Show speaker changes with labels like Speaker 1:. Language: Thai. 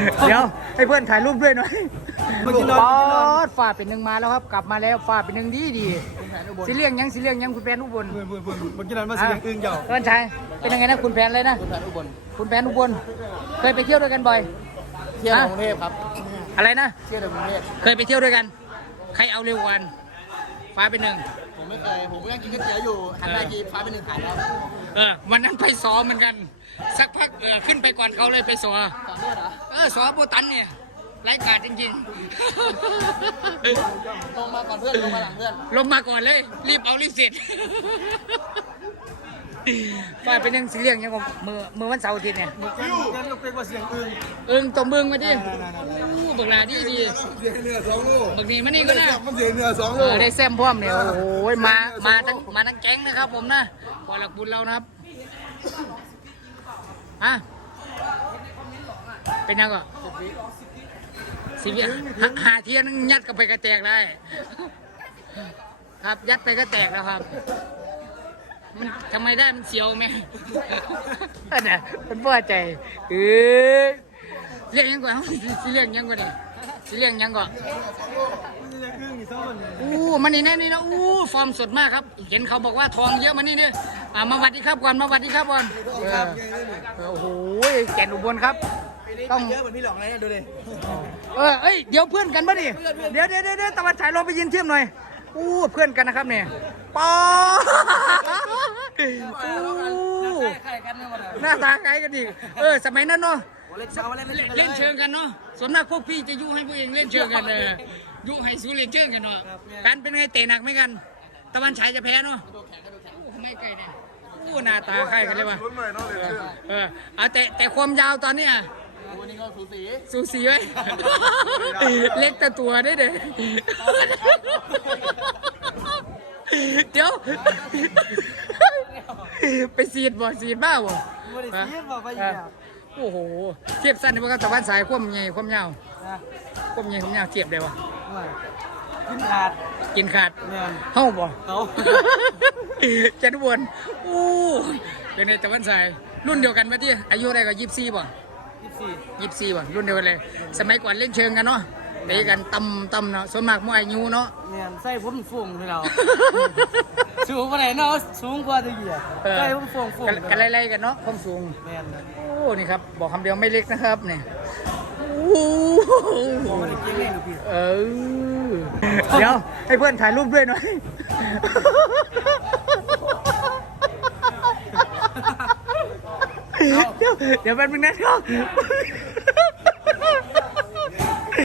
Speaker 1: เดี๋ยวให้เพื่อนถ่ายรูปด้วยหน่อยป๊อดฝ่าเป็นหนึ่งมาแล้วครับกลับมาแล้วฝ่าเป็นหนึ่งดีสิเลี่ยงยังคุณแผนอุบล
Speaker 2: เมื่อกี้นั้นมาเสียงอึ้งเจ้า
Speaker 1: เพื่อนชายเป็นยังไงนะคุณแผนเลยนะคุณแผนอุบลเคยไปเที่ยวด้วยกันบ่อย
Speaker 2: เที่ยวกรุงเทพครับ
Speaker 1: อะไรนะ
Speaker 2: เที่ยวกรุงเทพ
Speaker 1: เคยไปเที่ยวด้วยกันใครเอาเร็วกว่ากันฟ้าเป็นหนึ่ง
Speaker 2: ผมไม่เคยผมก็ยังกินก๋วยเตี๋ยวอยู่หันไปกีฟ้าเป็นหนึ่งหายแล้ว
Speaker 1: วันนั้นไปซ้อมเหมือนกันสักพักขึ้นไปก่อนเขาเลยไปซ้อ
Speaker 2: สอนด้วยเหรอ
Speaker 1: ซ้อโบตันเนี่ยไร้กาดจริง
Speaker 2: ลงมาก่อนเพื่อนลงมาหลังเพื่อน
Speaker 1: ๆ ลงมาก่อนเลยรีบเอารีบเสร็จฟ้าเป็นหนึ่งสีเลี้ยงยังกับมือวันเสาร์อาทิตย์เนี่ย
Speaker 2: ยังยกเป็นว่าเสียงอึ้ง
Speaker 1: ตบมึงมาดิอู้บักหลาดี
Speaker 2: เสียงเนื้อ2 โล
Speaker 1: บักนี้มานี่ก็นะ
Speaker 2: มันเสียงเนื้อ2 โล
Speaker 1: ได้แซมพร้อมเนี่ยโอ้โหมาทั้งแก๊งนะครับผมนะพอหลักบุญเรานะครับฮะเป็นยังก็สิบวิหาเทียนยัดกับไปกระแตกได้ครับยัดไปก็แตกแล้วครับมันทำไมได้มันเสียวไหมเนี่ยมันพอใจเรียกยังก่อนสิเรียกยังก่อนดิสิเรียกยังก่อนมันนี่แน่นี่นะฟอร์มสดมากครับเห็นเขาบอกว่าทองเยอะมานี่เนี่ยมาวัดดีครับก่อนมาวัดดีครับก่อนโอ้โหแก่นอุบลครับต้อง
Speaker 2: เยอะเหมือนพี่หลองเลยนะดูดิ
Speaker 1: เดี๋ยวเพื่อนกันป่ะดิเดี๋ยวตะวันฉายลองไปยินเทียมหน่อยเพื่อนกันนะครับเนี่ยปอหน้าตาคล้ายกันดิสมัยนั้นเนาะเล่นเชิงกันเนาะส่วนมากพวกพี่จะยุให้พวกเองเล่นเชิงกันยุให้สู้เล่นเชิงกันเนาะการเป็นไงเตะหนักไหมกันตะวันฉายจะแพ้เนาะไม่ไกลเนี่ยหน้าตาคล้ายกันเลยวะแต่ความยาวตอนนี้
Speaker 2: วันนี้ก็
Speaker 1: สูสีไว้เล็กแต่ตัวได้เด้เดี๋ยวไปสีดบ้าบ่โอ้โหเทียบสั้นเพราะกับตะวันสายความใหญ่ความยาวเทียบได้วะกินขาดเฮ้าบ่จันทบุรีเป็นในตะวันสายรุ่นเดียวกันปะที่อายุอะไรก็24บ่24ว่ะรุ่นเดียวกันเลยสมัยก่อนเล่นเชิงกันเนาะเตะกันตำเนาะส่วนมากมวยอายุเนาะ
Speaker 2: เนี่ยใส่พุ่นฝุ่งที่เราสูงกว่าไหนเนาะสูงกว่าตะเกียบใส่พุ่นฝุ่ง
Speaker 1: กันไล่ๆกันเนาะความสูงนี่ครับบอกคำเดียวไม่เล็กนะครับเนี่ยเดี๋ยวให้เพื่อนถ่ายรูปด้วยหน่อยเดี๋ยวแป๊บนึงนะครับ